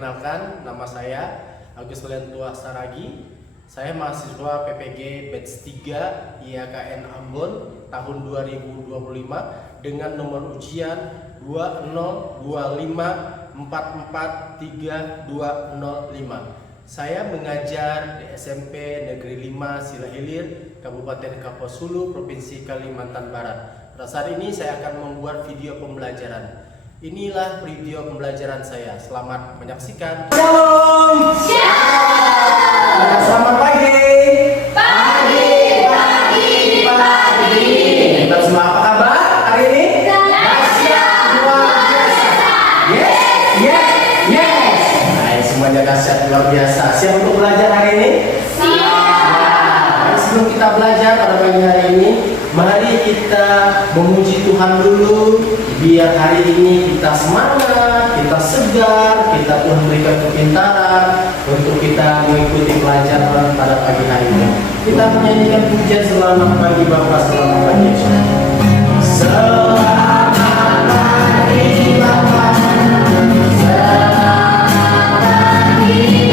Perkenalkan, nama saya Agus Valentua Saragi. Saya mahasiswa PPG Batch 3 IAKN Ambon tahun 2025 dengan nomor ujian 202544325. Saya mengajar di SMP Negeri 5 Silahilir, Kabupaten Kapuas Hulu, Provinsi Kalimantan Barat. Pada saat ini saya akan membuat video pembelajaran. Inilah video pembelajaran saya. Selamat menyaksikan. Shalom. Shalom. Selamat pagi. Pagi. Kita semua apa kabar hari ini? Dahsyat luar biasa. Yes. Nah, semuanya dahsyat luar biasa. Siap untuk belajar hari ini? Siap. Sebelum kita belajar pada pagi hari ini, mari kita memuji Tuhan dulu. Biar hari ini kita semangat, kita segar, kita Tuhan berikan kepintaran untuk kita mengikuti pelajaran pada pagi hari ini. Kita menyanyikan pujian selamat pagi Bapak, selamat pagi Yesus. Selamat pagi Bapak, selamat pagi Yesus, selamat pagi Tuhan.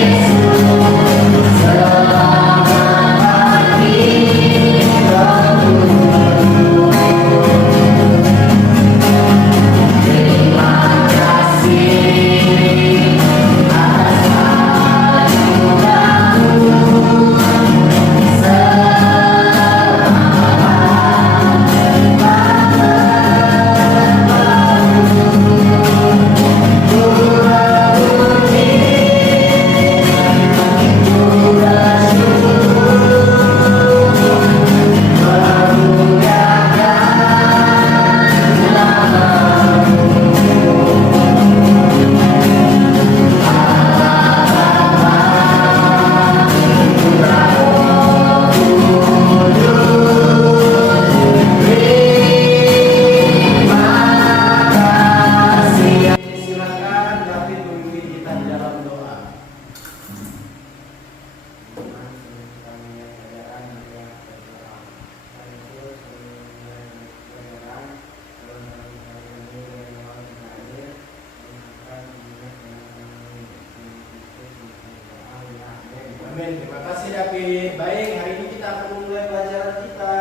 Amin. Terima kasih David. Baik, hari ini kita akan memulai pelajaran kita.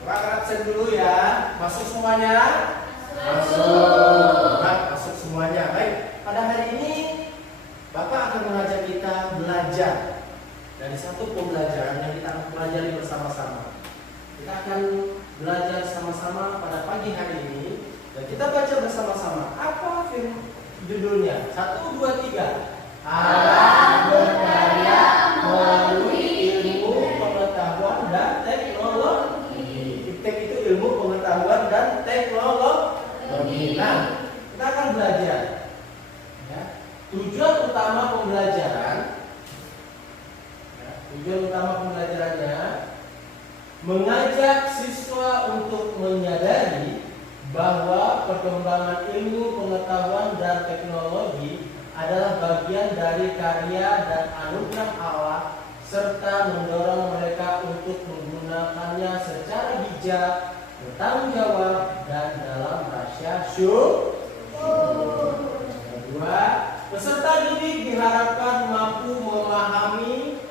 Orang absen dulu ya. Masuk semuanya? Masuk semuanya. Baik, pada hari ini Bapak akan mengajak kita belajar dari satu pembelajaran yang kita akan pelajari bersama-sama. Kita akan belajar sama-sama pada pagi hari ini dan kita baca bersama-sama. Apa judulnya? 1, 2, 3. Allah berkarya melalui ilmu pengetahuan dan teknologi. IPTEK itu ilmu pengetahuan dan teknologi. Nah, kita akan belajar. Ya. Tujuan utama pembelajarannya mengajak siswa untuk menyadari bahwa perkembangan ilmu pengetahuan dan teknologi adalah bagian dari karya dan anugerah Allah serta mendorong mereka untuk menggunakannya secara bijak, bertanggung jawab, dan dalam rasa syukur. Kedua, peserta didik diharapkan mampu memahami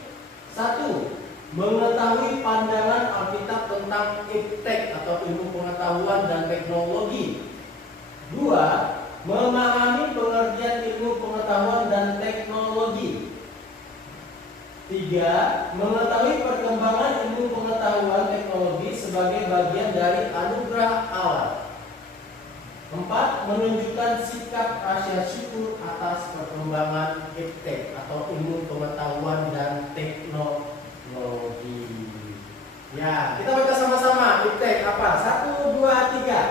1. Mengetahui pandangan Alkitab tentang IPTEK atau ilmu pengetahuan dan teknologi. 2. Memahami pengertian ilmu pengetahuan dan teknologi. 3. Mengetahui perkembangan ilmu pengetahuan teknologi sebagai bagian dari anugerah Allah. 4. Menunjukkan sikap rasa syukur atas perkembangan IPTEK atau ilmu pengetahuan dan teknologi. Ya, kita baca sama-sama. IPTEK apa? 1, 2, 3.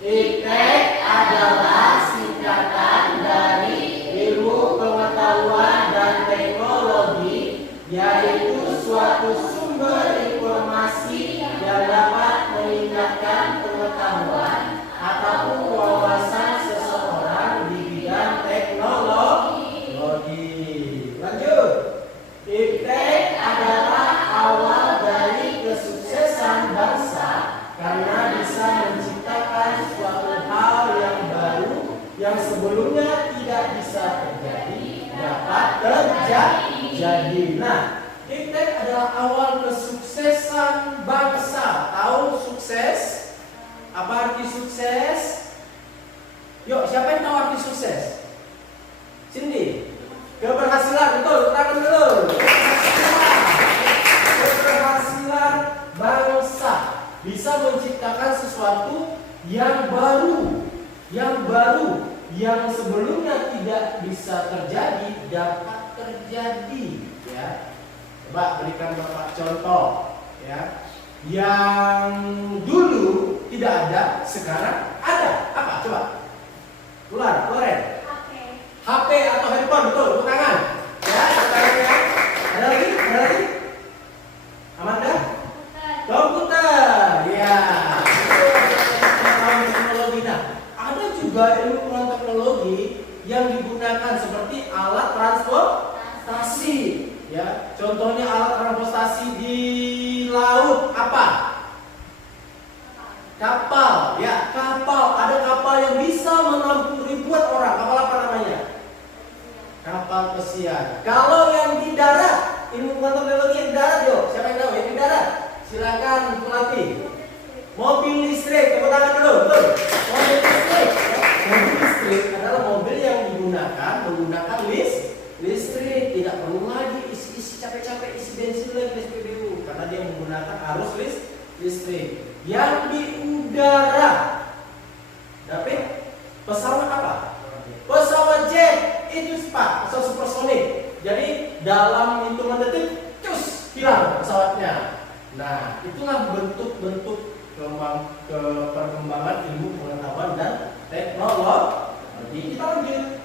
IPTEK adalah singkatan dari ilmu pengetahuan dan teknologi, yaitu suatu sumber informasi yang dapat meningkatkan pengetahuan ataupun wawasan seseorang di bidang teknologi. Lanjut. IPTEK adalah awal dari kesuksesan bangsa karena bisa menciptakan suatu hal yang sebelumnya tidak bisa terjadi dapat terjadi. Nah, iptek adalah awal kesuksesan bangsa. Tahu sukses? Apa arti sukses? Yuk, siapa yang tahu arti sukses? Cindy. Keberhasilan, betul, tangan dulu. Keberhasilan bangsa bisa menciptakan sesuatu yang baru, yang sebelumnya tidak bisa terjadi dapat terjadi. Ya, coba berikan Bapak contoh. Ya, yang dulu tidak ada, sekarang ada. Apa? Coba. Keluarin. HP atau handphone, betul, tepuk tangan. Ya, tepuk tangan ya. Ada lagi? Amanda? Komputer. Ya. Teknologi. Nah, ada juga ilmu pengetahuan teknologi yang digunakan seperti alat transportasi. Ya, contohnya alat transportasi di laut apa? Kapal. Ya, kapal. Ada kapal yang bisa menampung ribuan orang. Kapal apa namanya? Kapal pesiar. Kalau yang di darat, ilmu pengetahuan teknologi yang di darat, yuk. Siapa yang tahu yang di darat? Silakan pelatih. Mobil listrik, tepuk tangan dulu. Betul. Mobil listrik. Mobil listrik adalah mobil yang menggunakan listrik. Tidak perlu lagi isi capek-capek isi bensin lagi di SPBU karena dia menggunakan arus listrik. Yang di udara, David, pesawat apa? Pesawat jet itu cepat, pesawat supersonik. Jadi dalam hitungan detik, cus, hilang pesawatnya. Nah, itulah bentuk-bentuk perkembangan ilmu pengetahuan dan teknologi. Kita lanjut.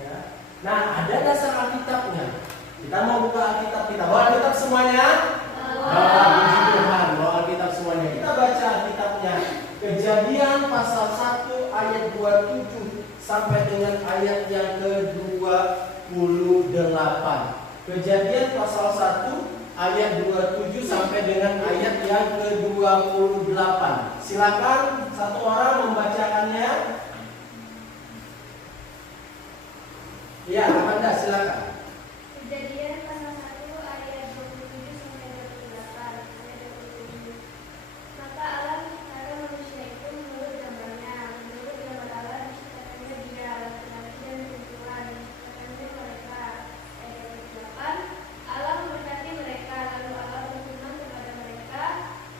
Ya. Nah, ada dasar Alkitabnya. Kita mau buka Alkitab kita. Bawa Alkitab semuanya. Puji Tuhan, bawa Alkitab semuanya. Kita baca Alkitabnya. Kejadian pasal 1 ayat 27 sampai dengan ayat yang ke-28. Kejadian pasal 1 ayat 27 sampai dengan ayat yang ke-28. Silakan satu orang membacakannya. Ya, Amanda, silakan. Kejadian pasal 1 ayat 27 sampai 28. Maka Allah menciptakan manusia itu menurut gambarnya, menurut gambar Allah diciptakannya dia, laki-laki dan perempuan, diciptakannya mereka. Ayat 28. Allah memberkati mereka, lalu Allah berfirman kepada mereka,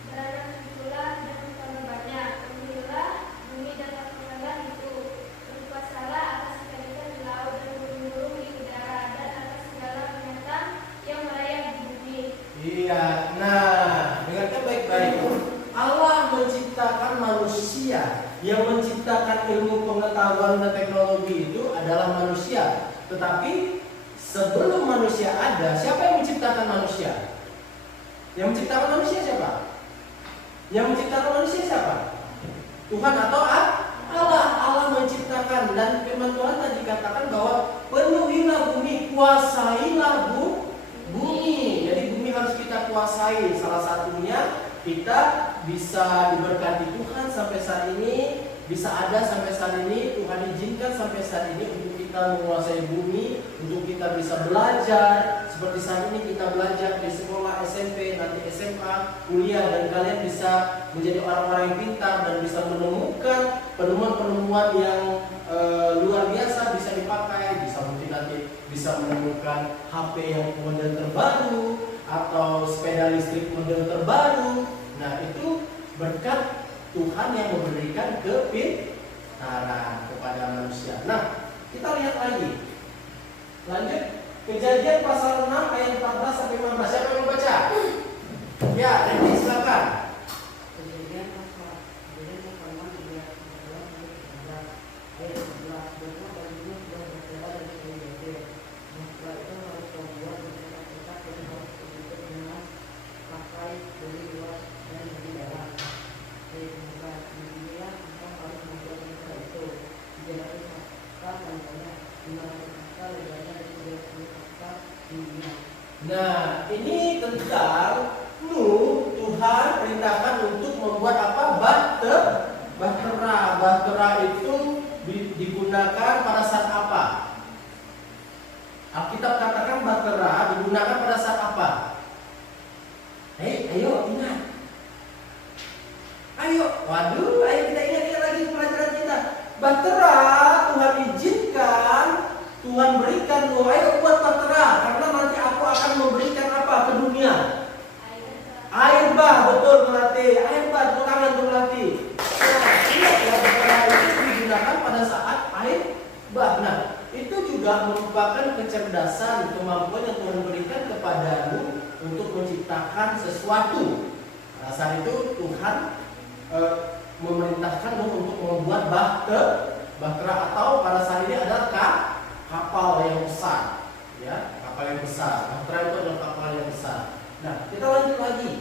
beranak cukuplah dan bertambah banyak, penuhilah bumi dan lakukanlah itu, berkuasalah atas ikan-ikan di laut dan burung-burung di udara dan atas segala binatang yang merayap di bumi. Iya, nah, dengarkan baik-baik. Allah menciptakan manusia. Yang menciptakan ilmu pengetahuan dan teknologi itu adalah manusia. Tetapi sebelum manusia ada, siapa yang menciptakan manusia? Yang menciptakan manusia siapa? Yang menciptakan manusia siapa? Tuhan atau Allah? Allah menciptakan, dan firman Tuhan tadi katakan bahwa penuhilah bumi, kuasailah bumi. Jadi bumi harus kita kuasai. Salah satunya kita bisa diberkati Tuhan sampai saat ini, bisa ada sampai saat ini. Tuhan izinkan sampai saat ini untuk kita menguasai bumi, untuk kita bisa belajar. Seperti saat ini kita belajar di sekolah SMP, nanti SMA, kuliah, dan kalian bisa menjadi orang-orang yang pintar dan bisa menemukan penemuan-penemuan yang luar biasa bisa dipakai. Bisa mungkin nanti bisa menemukan HP yang model terbaru atau sepeda listrik model terbaru. Nah, itu berkat Tuhan yang memberikan kepintaran kepada manusia. Nah, kita lihat lagi. Lanjut. Kejadian pasal 6 ayat 14 sampai 15. Siapa yang membaca? Ya, Randy, silakan. Kejadian pasal 6 ayat 14 ayat 11. Besok baginya sudah berjalan dari seluruh Babel. Setelah itu harus membuat petak-petak yang harus dibentuk dengan pakai beli luas dan beli dalam. Ayat 14. Kemudian engkau harus membuat petak itu 300 pasal panjangnya, 500 pasal lebarnya, dan 30 pasal tingginya. Nah, ini tentang Nuh. Tuhan perintahkan untuk membuat apa? Bahtera. Bahtera itu digunakan pada saat apa? Alkitab katakan bahtera digunakan pada saat apa? Ayo ingat. Ayo, waduh, ayo kita ingat lagi pelajaran kita. Bahtera Tuhan izinkan, Tuhan berikan lo. Ayo buat bahtera, karena nanti aku akan memberikan apa ke dunia? Air bah, betul Melati. Air bah, tepuk tangan untuk Melati. Nah, ingat ya, bahtera itu digunakan pada saat air bah. Nah, itu juga merupakan kecerdasan, kemampuan yang Tuhan berikan kepadamu untuk menciptakan sesuatu. Pada saat itu Tuhan memerintahkanmu untuk membuat bahtera atau pada saat ini adalah kapal yang besar, ya, kapal yang besar. Bahtera itu adalah kapal yang besar. Nah, kita lanjut lagi.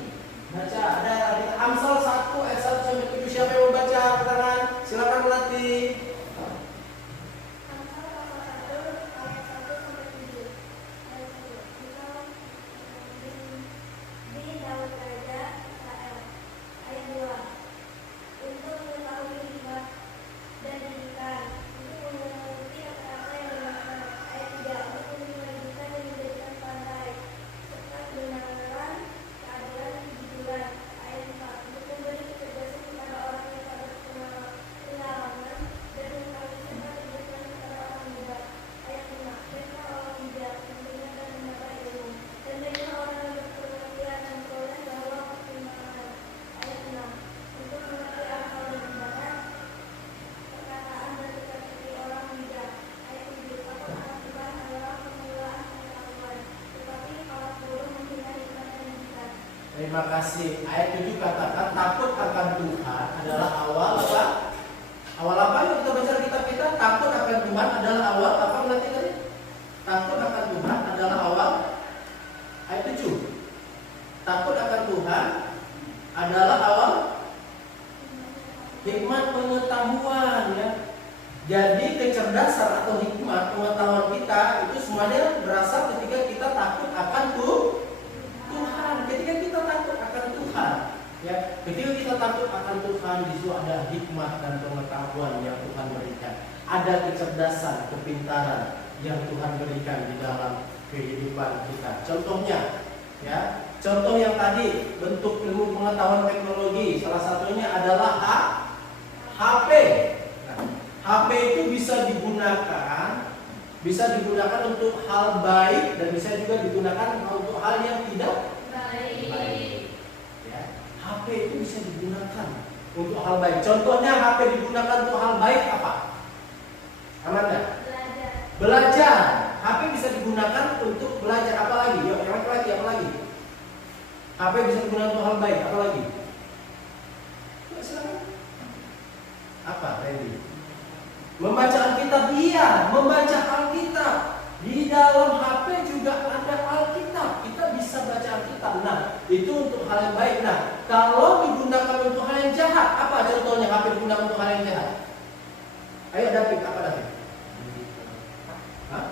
Baca ada Amsal 1 ayat 1 sampai 7. Siapa yang mau baca? Angkat tangan. Silakan melatih. Terima kasih. Ayat 7 katakan takut akan Tuhan adalah awal apa? Awal apa yang kita baca kitab kita? Takut akan Tuhan adalah awal apa nanti tadi? Takut akan Tuhan adalah awal. Ayat 7. Takut akan Tuhan adalah awal hikmat pengetahuan, ya. Jadi kecerdasan atau hikmat pengetahuan kita itu semuanya berasal ketika kita takut akan Tuhan. Ketika kita takut akan Tuhan, ya, ketika kita takut akan Tuhan, di situ ada hikmat dan pengetahuan yang Tuhan berikan. Ada kecerdasan, kepintaran yang Tuhan berikan di dalam kehidupan kita. Contohnya, ya, contoh yang tadi bentuk ilmu pengetahuan teknologi, salah satunya adalah HP. Nah, HP itu bisa digunakan untuk hal baik dan bisa juga digunakan untuk hal yang tidak baik. Ya, HP itu bisa digunakan untuk hal baik. Contohnya HP digunakan untuk hal baik apa? Aman nggak? Belajar. HP bisa digunakan untuk belajar. Apa lagi? Yuk, apa lagi? HP bisa digunakan untuk hal baik. Apa lagi? Yuk, silakan. Apa, Randy? Membaca Alkitab, iya, membaca Alkitab. Di dalam HP juga ada Alkitab. Kita bisa baca Alkitab. Nah, itu untuk hal yang baik. Nah, kalau digunakan untuk hal yang jahat, apa contohnya HP digunakan untuk hal yang jahat? Ayo David, apa David? Hah?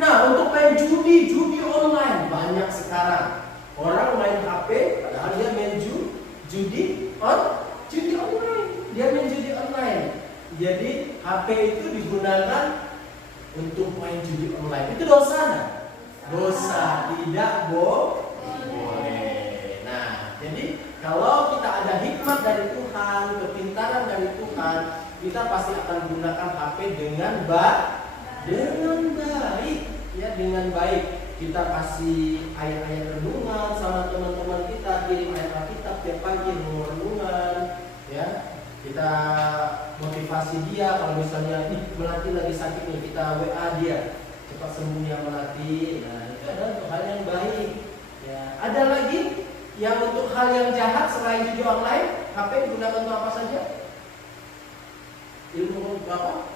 Nah, untuk main judi online banyak sekarang. Orang main HP, padahal dia main judi online. Dia main judi online. Jadi HP itu digunakan untuk main judi online. Itu dosa nggak? Dosa, tidak boleh. Nah, jadi kalau kita ada hikmat dari Tuhan, kepintaran dari Tuhan, kita pasti akan gunakan HP dengan baik, ya, dengan baik. Kita kasih ayat-ayat renungan sama teman-teman kita, kirim ayat Alkitab tiap pagi renungan, ya. Kita motivasi dia kalau misalnya Melati lagi sakit nih, kita WA dia cepat sembuh ya Melati. Nah, itu adalah untuk hal yang baik, ya. Ada lagi yang untuk hal yang jahat selain judi online, HP digunakan untuk apa saja? Ilmu apa?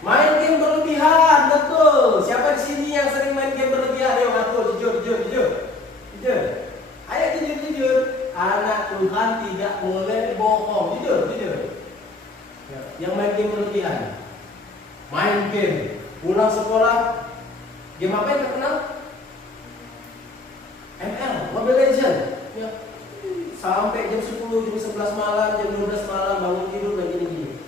Main game berlebihan, betul. Siapa di sini yang sering main game berlebihan? Ayo ngaku, jujur. Ayo jujur. Anak Tuhan tidak boleh bohong, jujur. Ya. Yang main game berlebihan, main game, pulang sekolah, game apa yang terkenal? ML, Mobile Legends, ya. Sampai jam 10, jam 11 malam, jam 12 malam bangun tidur lagi gini.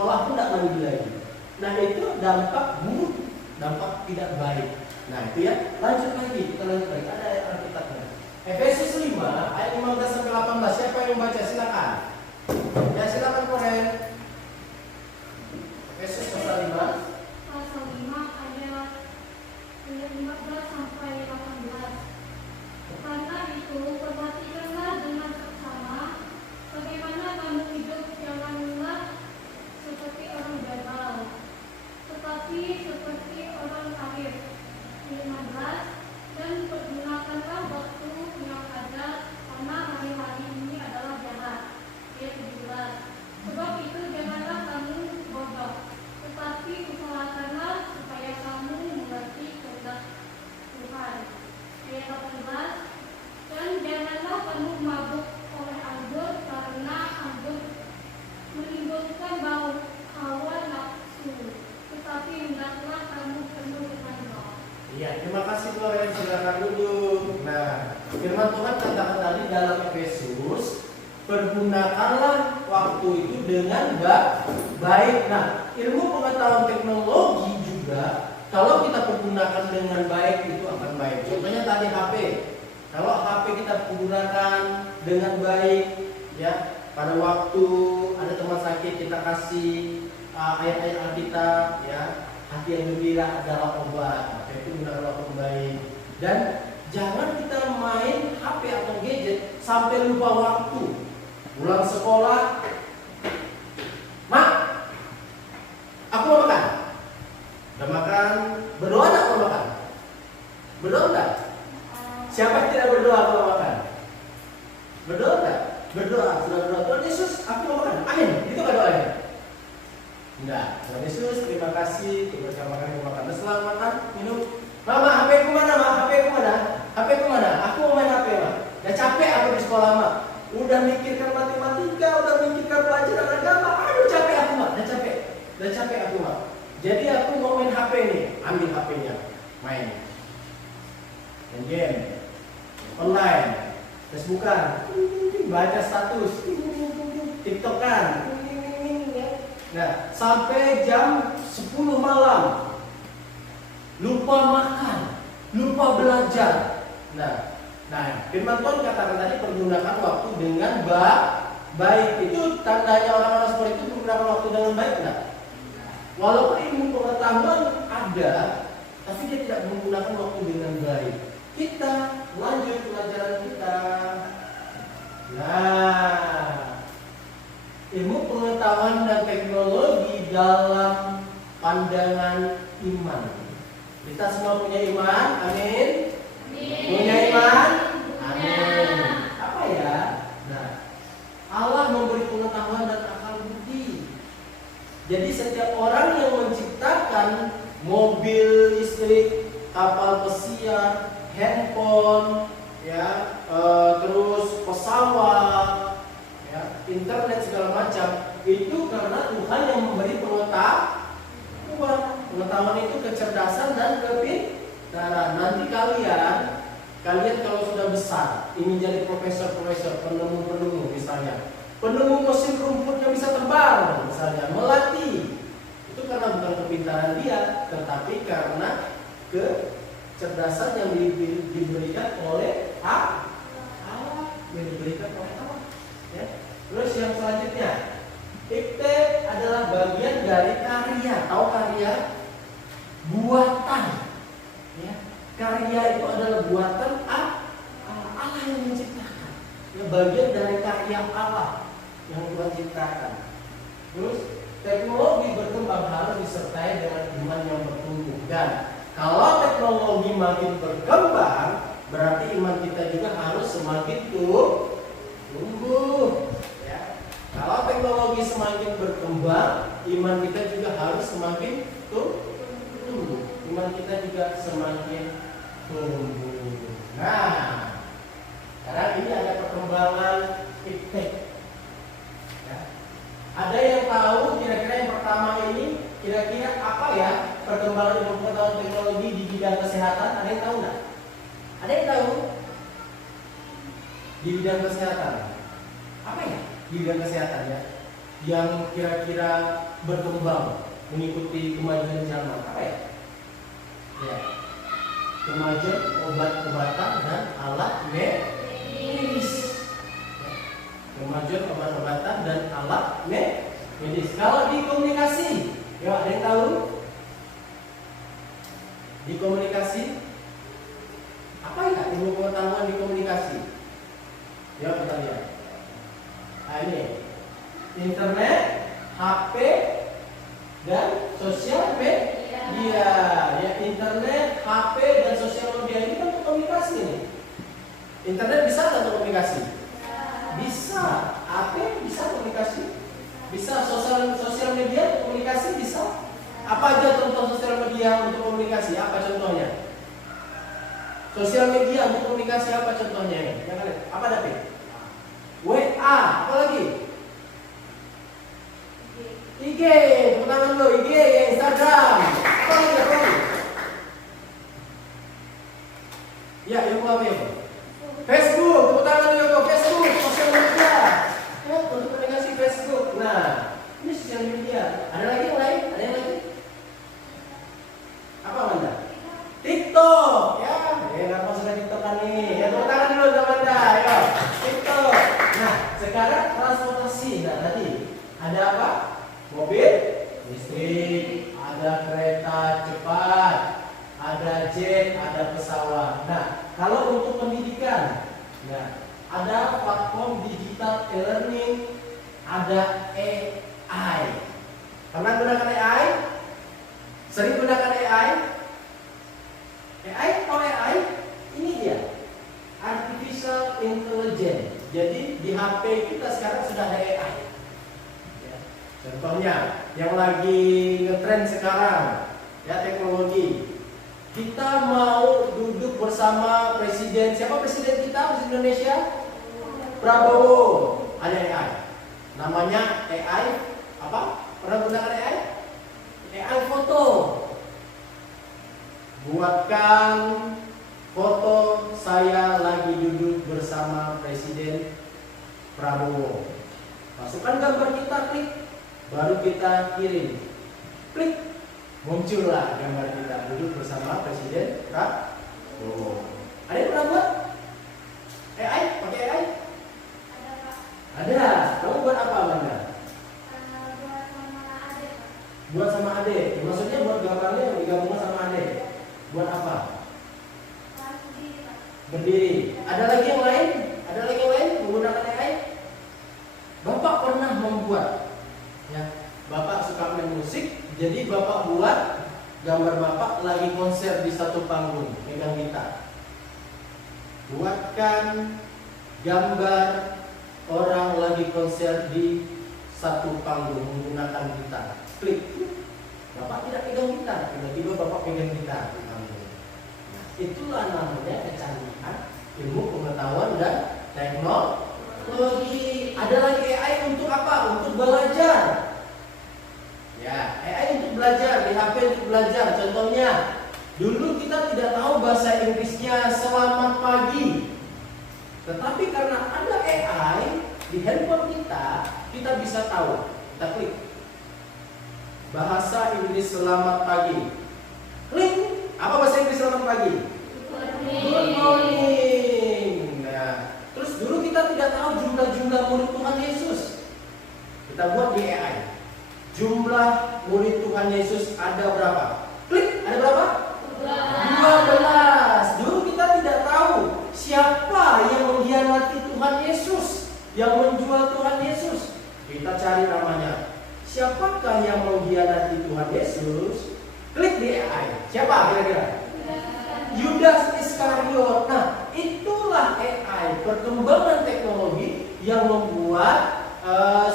sekolah pun tidak mandi lagi. Nah itu dampak buruk, dampak tidak baik. Nah itu ya, lanjut lagi, kita lanjut lagi, ada ayat Alkitabnya. Efesus 5 ayat 15 sampai 18. Siapa yang membaca? Silakan. Ya silakan Koren. Efesus pasal 5. Pasal 5 ayat 15 sampai 18. Karena itu perhatikanlah dengan seksama bagaimana kamu hidup, janganlah seperti orang gagal, tetapi seperti orang kafir. 15. Dan pergunakanlah waktu yang ada, karena hari-hari ini adalah jahat. Ayat 17. Sebab itu janganlah kamu bodoh, tetapi usahakanlah supaya kamu mengerti kehendak Tuhan. Ayat 18. Dan janganlah kamu mabuk oleh anggur, karena anggur menimbulkan bau hawa nafsu, tetapi hendaklah kamu penuh dengan roh. Iya, terima kasih Koren, silakan duduk. Nah, firman Tuhan katakan tadi dalam Efesus, pergunakanlah waktu itu dengan baik. Nah, ilmu pengetahuan teknologi juga kalau kita pergunakan dengan baik itu akan baik. Contohnya tadi HP. Kalau HP kita gunakan dengan baik, ya pada waktu ada teman sakit kita kasih ayat-ayat Alkitab, ya hati yang gembira adalah obat. Maka itu gunakan waktu baik. Dan jangan kita main HP atau gadget sampai lupa waktu. Pulang sekolah, Mak, aku mau makan. Udah makan, berdoa enggak mau makan? Berdoa enggak? Siapa yang tidak berdoa kalau makan? Berdoa enggak? Berdoa, sudah berdoa. Tuhan Yesus, aku mau makan. Amin. Itu enggak doanya? Enggak. Tuhan Yesus, terima kasih. Kita makan, kita makan. Setelah makan, minum. Mama, HP ku mana, Ma? HP ku mana? HP ku mana? Aku mau main HP, Ma. Udah capek aku di sekolah, Ma. Udah mikirkan matematika, udah mikirkan pelajaran agama. Aduh, capek aku, Ma. Udah capek aku, Ma. Jadi aku mau main HP nih. Ambil HP-nya. Main game online, Facebookan, baca status, TikTokan. Nah, sampai jam 10 malam lupa makan, lupa belajar. Nah, firman Tuhan katakan tadi pergunakan waktu dengan baik. Itu tandanya orang-orang seperti itu menggunakan waktu dengan baik enggak? Walaupun ilmu pengetahuan ada, tapi dia tidak menggunakan waktu dengan baik. Kita lanjut pelajaran kita. Nah, ilmu pengetahuan dan teknologi dalam pandangan iman. Kita semua punya iman, amin. Punya iman, amin. Apa ya? Nah, Allah memberi pengetahuan dan akal budi. Jadi setiap orang yang menciptakan mobil listrik, kapal pesiar, handphone, ya, terus pesawat, ya, internet segala macam, itu karena Tuhan yang memberi pengetahuan. Pengetahuan itu kecerdasan dan kepintaran. Nanti kalian kalau sudah besar, ingin jadi profesor, penemu misalnya, penemu mesin rumput yang bisa terbang, misalnya, melatih, itu karena bukan kepintaran dia, tetapi karena kecerdasan yang diberikan oleh Allah, yang diberikan oleh Allah. Ya. Terus yang selanjutnya, iptek adalah bagian dari karya. Tahu karya? Buatan. Ya. Karya itu adalah buatan Allah yang menciptakan. Ya, bagian dari karya Allah yang Tuhan ciptakan. Terus teknologi berkembang harus disertai dengan iman yang bertumbuh. Dan kalau teknologi makin berkembang, berarti iman kita juga harus semakin tumbuh. Ya. Kalau teknologi semakin berkembang, iman kita juga harus semakin tumbuh. Iman kita juga semakin tumbuh. Nah, sekarang ini ada perkembangan iptek. Ya. Ada yang tahu kira-kira yang pertama ini kira-kira apa ya perkembangan ilmu pengetahuan teknologi di bidang kesehatan? Ada yang tahu nggak? Ada yang tahu? Di bidang kesehatan apa ya? Di bidang kesehatan ya. yang kira-kira berkembang mengikuti kemajuan zaman? Apa ya? Ya. Kemajuan obat-obatan dan alat medis. Ya. Kemajuan obat-obatan dan alat medis. Kalau di komunikasi, ya ada yang tahu? Di komunikasi, apa ya ilmu pengetahuan di komunikasi? Ya kita lihat. Nah ini internet, HP, dan sosial media. Ya internet, HP, dan sosial media ini kan untuk komunikasi nih. Internet bisa nggak untuk komunikasi? Bisa. HP bisa komunikasi? Bisa. Sosial media untuk komunikasi bisa. Apa aja contoh sosial media untuk komunikasi? Apa contohnya? Sosial media untuk komunikasi apa contohnya? Yang kalian apa David? WA, apa lagi? IG, tepuk tangan dulu. IG, ya, Instagram. Apa lagi? Apa lagi? Ya, ilmu apa ya? Facebook, tepuk tangan dulu. Facebook, sosial media. Ya, untuk komunikasi Facebook. Nah, ini sosial media. Ada lagi yang lain? Ada yang lagi? Apa Amanda? TikTok, ya. Kenapa sudah TikTokan nih? Ya, tepuk tangan dulu Amanda. Ayo, TikTok. Nah, sekarang transportasi. Nah, tadi ada apa? Mobil listrik, ada kereta cepat, ada jet, ada pesawat. Nah, kalau untuk pendidikan, ya, ada platform digital e-learning, ada AI. Pernah gunakan AI? Sering gunakan AI? AI atau AI? Ini dia, artificial intelligence. Jadi di HP kita sekarang sudah ada AI. Contohnya yang lagi ngetren sekarang, ya teknologi. Kita mau duduk bersama presiden. Siapa presiden kita? Presiden Indonesia? Prabowo. Ada AI. Namanya AI apa? Pernah gunakan AI? AI foto. Buatkan foto saya lagi duduk bersama Presiden Prabowo. Masukkan gambar kita, klik. Baru kita kirim, klik, muncullah gambar kita duduk bersama Presiden Prabowo. Ada yang pernah buat? AI? Pakai AI? Ada Pak. Ada. Kamu buat apa Amanda? Buat sama adik Pak. Buat sama adik. Ya, maksudnya buat gambarnya yang digabungkan sama adik. Buat apa? Sendiri Pak. Berdiri. Ada lagi yang lain? Ada lagi yang lain menggunakan AI? Bapak pernah membuat. Ya, Bapak suka main musik, jadi Bapak buat gambar Bapak lagi konser di satu panggung, pegang gitar. Buatkan gambar orang lagi konser di satu panggung menggunakan gitar. Klik. Bapak tidak pegang gitar, tiba-tiba Bapak pegang gitar di panggung. Nah, itulah namanya kecanggihan ilmu pengetahuan dan teknologi. Ada lagi AI untuk apa? Untuk belajar. Ya, AI untuk belajar, di HP untuk belajar. Contohnya, dulu kita tidak tahu bahasa Inggrisnya selamat pagi. Tetapi karena ada AI di handphone kita bisa tahu. Kita klik. Bahasa Inggris selamat pagi. Klik. Apa bahasa Inggris selamat pagi? Good morning. Nah, terus dulu kita tidak tahu jumlah murid Tuhan Yesus. Kita buat di AI. Jumlah murid Tuhan Yesus ada berapa? Klik, ada berapa? 12. Dulu kita tidak tahu siapa yang mengkhianati Tuhan Yesus, yang menjual Tuhan Yesus. Kita cari namanya. Siapakah yang mengkhianati Tuhan Yesus? Klik di AI. Siapa kira-kira? Yudas Iskariot. Nah, itulah AI, perkembangan teknologi yang membuat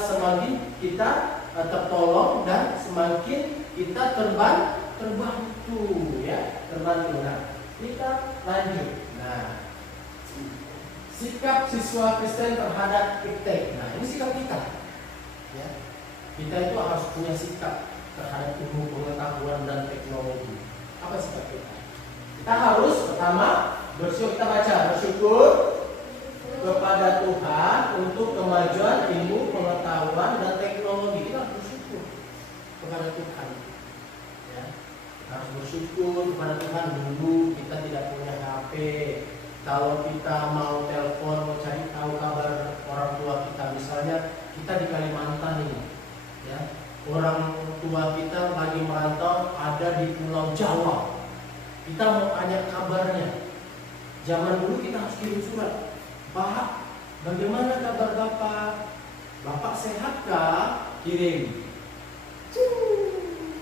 semakin kita tertolong dan semakin kita terbantu, ya, terbantu. Nah, kita lanjut. Nah, sikap siswa Kristen terhadap iptek. Nah, ini sikap kita, ya. Kita itu harus punya sikap terhadap ilmu pengetahuan dan teknologi. Apa sikap kita? Kita harus pertama bersyukur. Kita baca bersyukur kepada Tuhan untuk kemajuan ilmu pengetahuan dan teknologi. Tuhan dulu kita tidak punya HP. Kalau kita mau telepon, mau cari tahu kabar orang tua kita, misalnya kita di Kalimantan ini, ya, orang tua kita lagi merantau ada di Pulau Jawa. Kita mau tanya kabarnya. Zaman dulu kita harus kirim surat. Pak, bagaimana kabar Bapak? Bapak sehatkah? Kirim.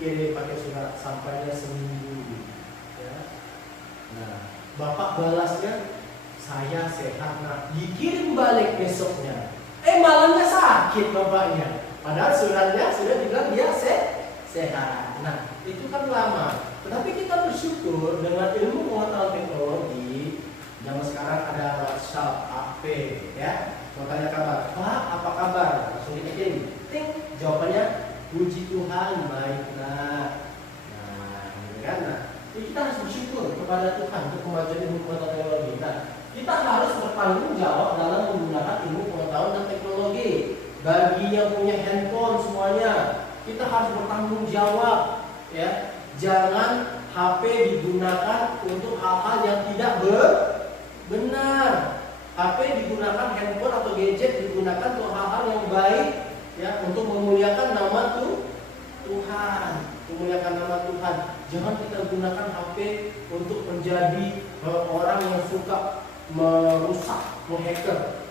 Kirim pakai surat, sampainya seminggu. Ya. Nah, Bapak balasnya, saya sehat. Nah, dikirim balik besoknya. Malamnya sakit bapaknya. Padahal suratnya sudah dibilang dia sehat. Nah, itu kan lama. Tetapi kita bersyukur dengan ilmu pengetahuan teknologi. Zaman sekarang ada WhatsApp, HP, ya. Mau tanya kabar, Pak, apa kabar? Langsung dikirim. Ting, jawabannya, puji Tuhan, baiklah. Nah, gitu kan? Nah, kita harus bersyukur kepada Tuhan untuk kemajuan ilmu pengetahuan teknologi. Nah, kita harus bertanggung jawab dalam menggunakan ilmu pengetahuan dan teknologi. Bagi yang punya handphone semuanya, kita harus bertanggung jawab, ya. Jangan HP digunakan untuk hal-hal yang tidak benar. HP digunakan, handphone atau gadget digunakan untuk hal-hal yang baik, ya, untuk memuliakan nama Tuhan, memuliakan nama Tuhan. Jangan kita gunakan HP untuk menjadi orang yang suka merusak, menghacker.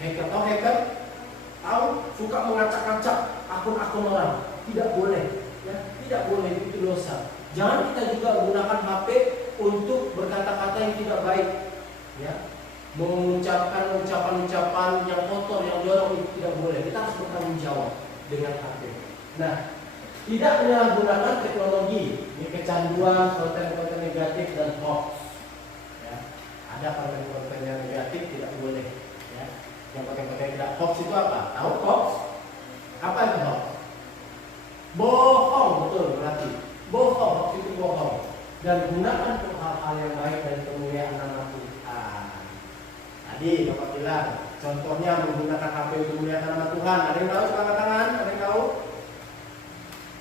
Tahu hacker? Tahu? Suka mengacak-acak akun-akun orang. Tidak boleh, ya, tidak boleh, itu dosa. Jangan kita juga gunakan HP untuk berkata-kata yang tidak baik, ya. Mengucapkan ucapan-ucapan yang kotor, yang jorok, itu tidak boleh. Kita harus bertanggung jawab dengan HP. Nah, tidak menyalahgunakan teknologi. Ini kecanduan konten-konten negatif dan hoax. Ya, ada konten-konten yang negatif tidak boleh. Ya, yang konten-konten tidak hoax itu apa? Tahu hoax? Apa itu hoax? Bohong, betul berarti. Bohong, hoax itu bohong. Dan gunakan untuk hal-hal yang baik dan kemuliaan nama Tuhan. Tadi Bapak bilang, contohnya menggunakan HP untuk memuliakan nama Tuhan. Ada yang tahu? Coba angkat tangan. Ada yang tahu?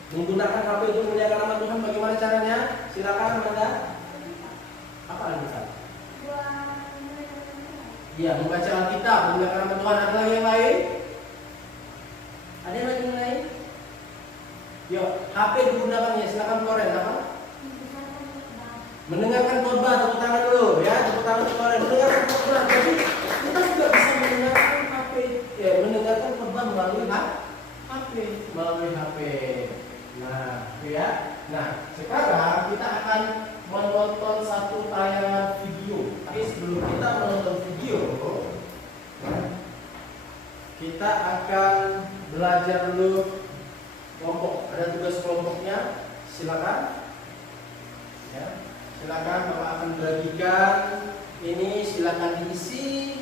Menggunakan HP untuk memuliakan nama Tuhan, bagaimana caranya? Silakan Amanda. Apa lagi misalnya? Iya, membaca Alkitab, memuliakan nama Tuhan. Ada lagi yang lain? Ada yang lagi yang lain? Yuk, HP digunakannya. Silakan Koren. Apa? Mendengarkan khotbah. Tepuk tangan dulu, ya. Tepuk tangan Koren. Mendengarkan khotbah. Jadi kita juga bisa mendengarkan HP, ya, mendengarkan khotbah melalui HP, melalui HP. Nah, ya. Nah, sekarang kita akan menonton satu tayangan video. Tapi sebelum kita menonton video, kita akan belajar dulu kelompok. Ada tugas kelompoknya. Silakan. Ya, silakan Bapak akan bagikan. Ini silakan diisi,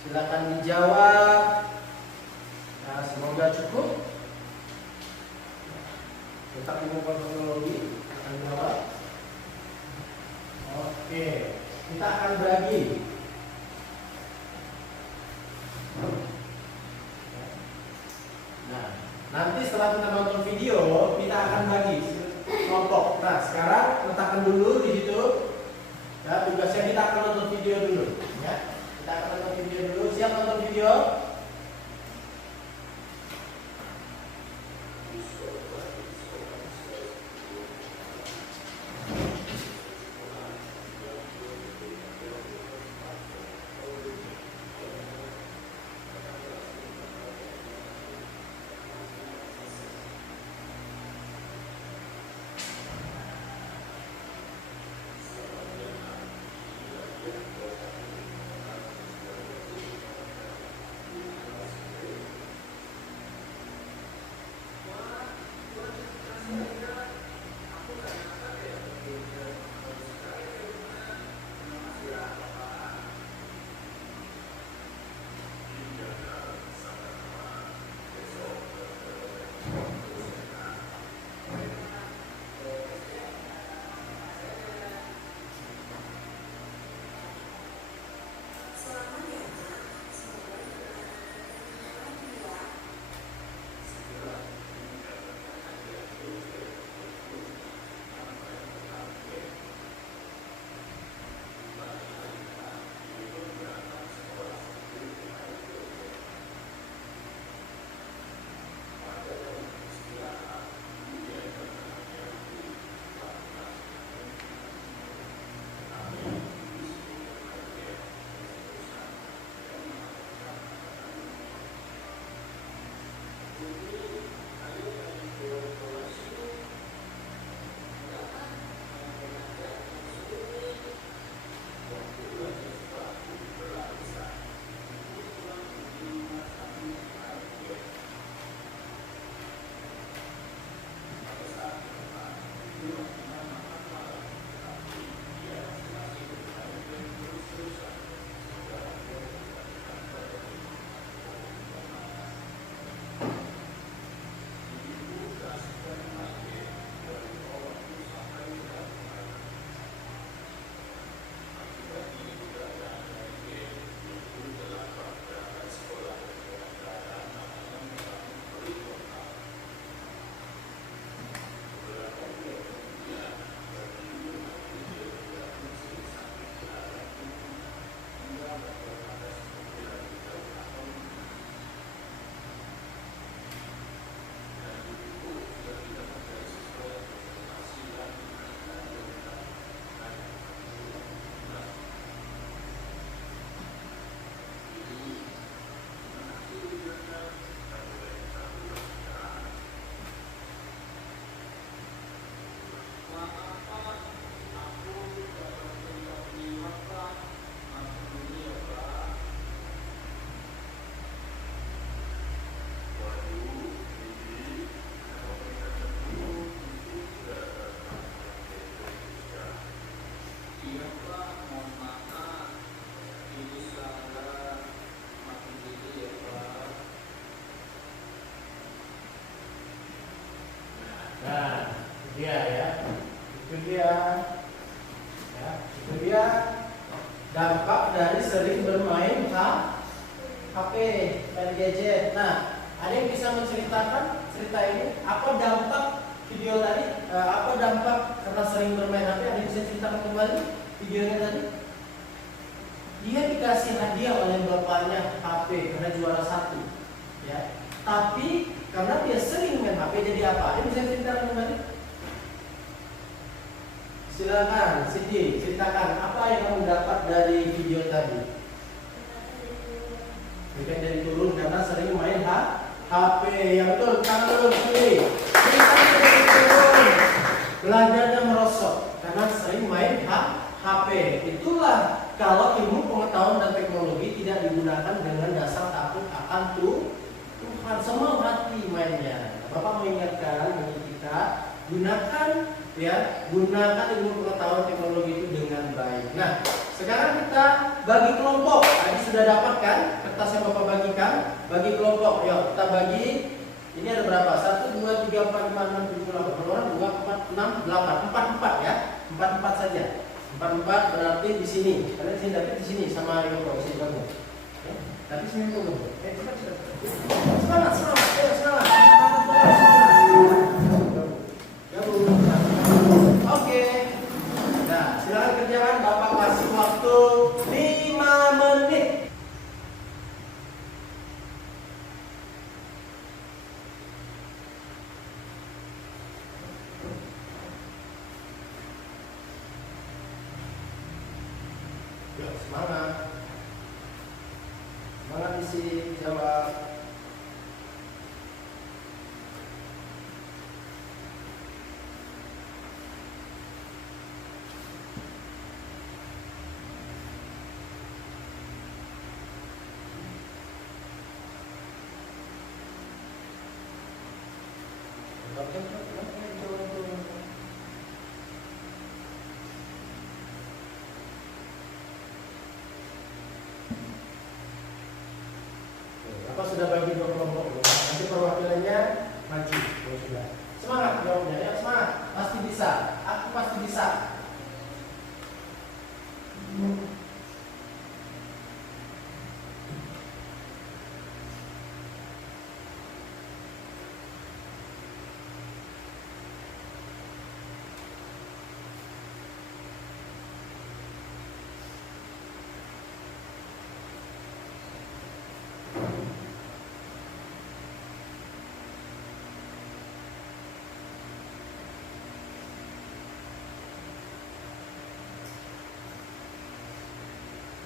silakan dijawab. Nah, semoga cukup. Tetap ilmu teknologi akan jawab. Oke, kita akan bagi. Nah, nanti setelah kita nonton video, kita akan bagi kelompok. Nah, sekarang letakkan dulu di situ. Ya, tugasnya kita akan nonton video dulu. Ya, kita akan nonton video dulu. Siap nonton video? HP, main gadget. Nah, ada yang bisa menceritakan cerita ini? Apa dampak video tadi? Apa dampak karena sering bermain HP? Ada yang bisa ceritakan kembali videonya tadi? Dia dikasih hadiah oleh bapaknya HP karena juara 1, ya. Tapi karena dia sering main HP jadi apa? Ada yang bisa ceritakan kembali? Silakan, Siti, ceritakan apa yang kamu dapat dari video tadi? Bukan dari turun karena sering main HP. Yang betul, tangan dulu sini. Ceritanya dari turun, belajarnya merosot karena sering main HP. Itulah kalau ilmu pengetahuan dan teknologi tidak digunakan dengan dasar takut akan Tuhan, semangat mainnya. Bapak mengingatkan bagi kita, gunakan ilmu pengetahuan teknologi itu dengan baik. Nah, sekarang kita bagi kelompok. Tadi sudah dapat kan kertas yang Bapak bagikan? Bagi kelompok. Yuk, kita bagi. Ini ada berapa? 1, 2, 3, 4, 5, 6, 7, 8. Per orang 2, 4, 6, 8. 4 ya. 4 saja. 4 berarti di sini. Kalian di sini, tapi di sini sama Yoko di sini kamu. Ya, tapi sini kamu. Cepat. Semangat. Ayo, semangat. Oke. Nah, silakan kerjakan. Bapak kasih waktu 5 menit. Yuk, semangat. Semangat isi jawab. Bapak sudah bagi 2 kelompok. Nanti perwakilannya maju. Oh, sudah. Semangat jawabnya ya, semangat. Pasti bisa. Aku pasti bisa.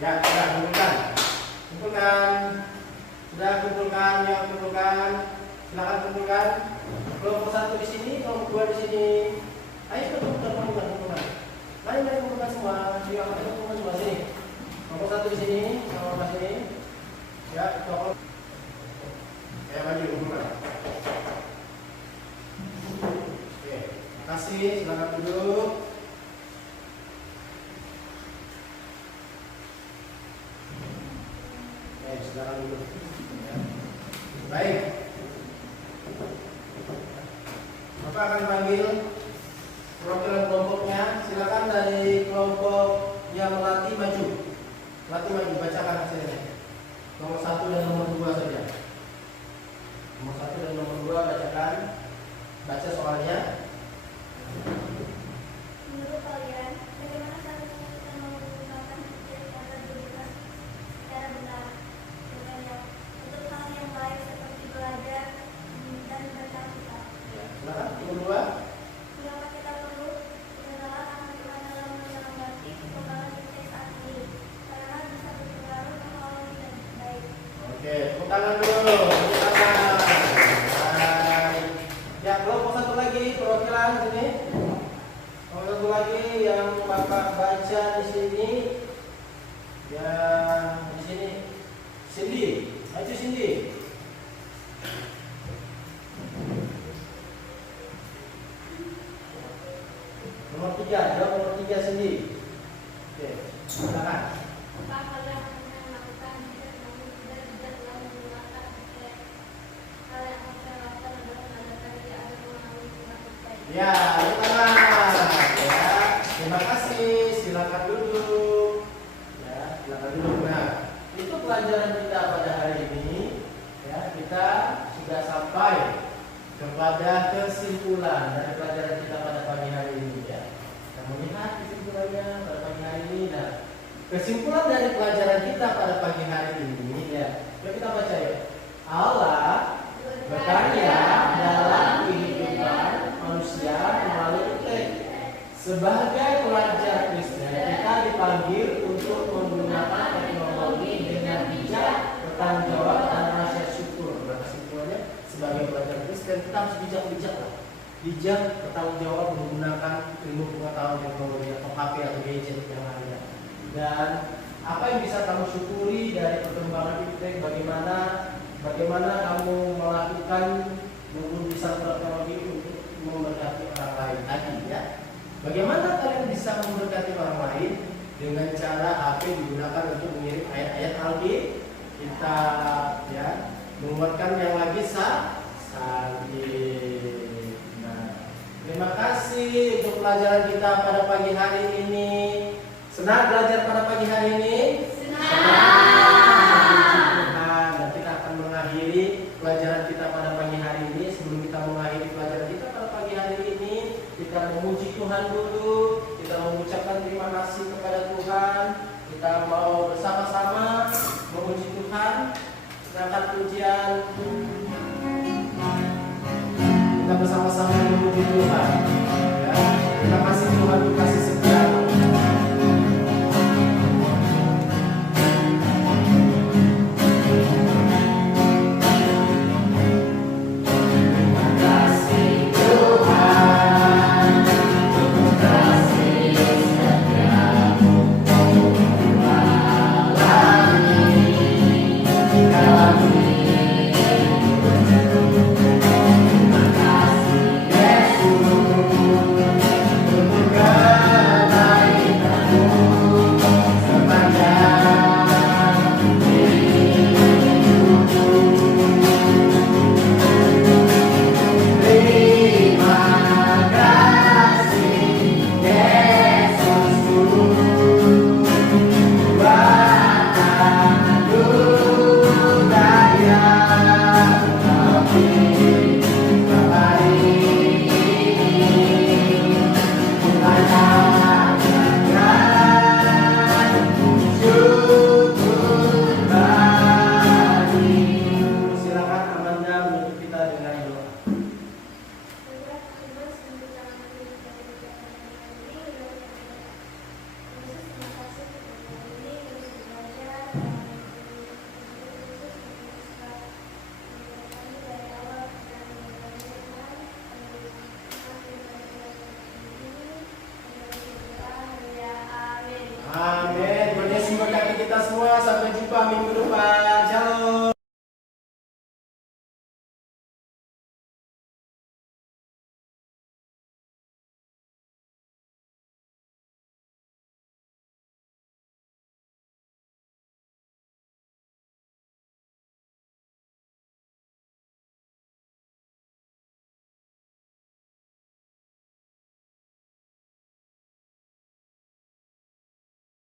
Ya, sudah kumpulkan. Sudah kumpulkan. Silakan kumpulkan. Kelompok 1 di sini, kelompok 2 di sini. Ayo kumpulkan. Mari kumpulkan semua. Ayo kumpulkan semua sini. Kelompok 1 di sini, kelompok sini. Ya, kelompok. Ya, maju kumpulkan. Oke, makasih. Silakan duduk. Silakan dulu. Baik. Bapak akan panggil perwakilan kelompoknya. Silakan dari kelompok yang melatih maju. Bacakan hasilnya. Nomor 1 dan nomor 2 saja. Nomor 1 dan nomor 2 bacakan. Baca soalnya. Menurut kalian, bagaimana seharusnya kita menggunakan data bebas secara benar? Jawabannya, untuk hal yang baik seperti belajar dan bercita-cita. Ya, silakan. Nomor 2. Mengapa kita perlu kenalan akan Tuhan dalam menanggapi perkembangan kita saat ini? Karena bisa berpengaruh ke hal yang tidak baik. Oke, tepuk tangan dulu. Tepuk tangan. Baik. Ya, kelompok 1 lagi perwakilan sini. Kelompok 1 lagi yang Bapak baca di sini. Ya, di sini. Cindy, maju Cindy. Nomor 3, jawab nomor 3 Cindy. Oke, silakan. Apa hal yang akan saya lakukan jika kamu tidak telah menggunakan tiket? Hal yang akan saya lakukan adalah mengadakan dia agar mengalami tiket. Ya, tangan. Ya, terima kasih. Silakan duduk. Ya, silakan duduk. Nah, itu pelajaran kita pada hari ini. Ya, kita sudah sampai kepada kesimpulan dari pelajaran kita pada pagi hari ini. Ya, kita melihat kesimpulannya pada pagi hari ini. Nah, kesimpulan dari pelajaran kita pada pagi hari ini, ya, yuk kita baca ya. Allah berkarya dalam kehidupan manusia melalui teks. Sebagai pelajar Kristen, kita dipanggil untuk menggunakan teknologi dengan bijak, bertanggung jawab, dan rasa syukur. Kesimpulannya, sebagai pelajar Kristen kita harus bijak-bijak lah. Bijak, bertanggung jawab menggunakan ilmu pengetahuan teknologi atau HP atau gadget yang ada. Dan apa yang bisa kamu syukuri dari perkembangan iptek? Bagaimana kamu melakukan menggunakan teknologi untuk memberkati orang lain tadi, ya? Bagaimana kalian bisa memberkati orang lain dengan cara HP digunakan untuk mengirim ayat-ayat Alkitab? Kita ya menguatkan yang lagi sakit. Nah, terima kasih untuk pelajaran kita pada pagi hari ini. Senang belajar pada pagi hari ini? Tuhan, dan kita akan mengakhiri pelajaran kita pada pagi hari ini. Sebelum kita mengakhiri pelajaran kita pada pagi hari ini, kita memuji Tuhan dulu. Kita mengucapkan terima kasih kepada Tuhan. Kita mau bersama-sama memuji Tuhan. Kita akan pujian. Kita bersama-sama memuji Tuhan. Ya, terima kasih Tuhan.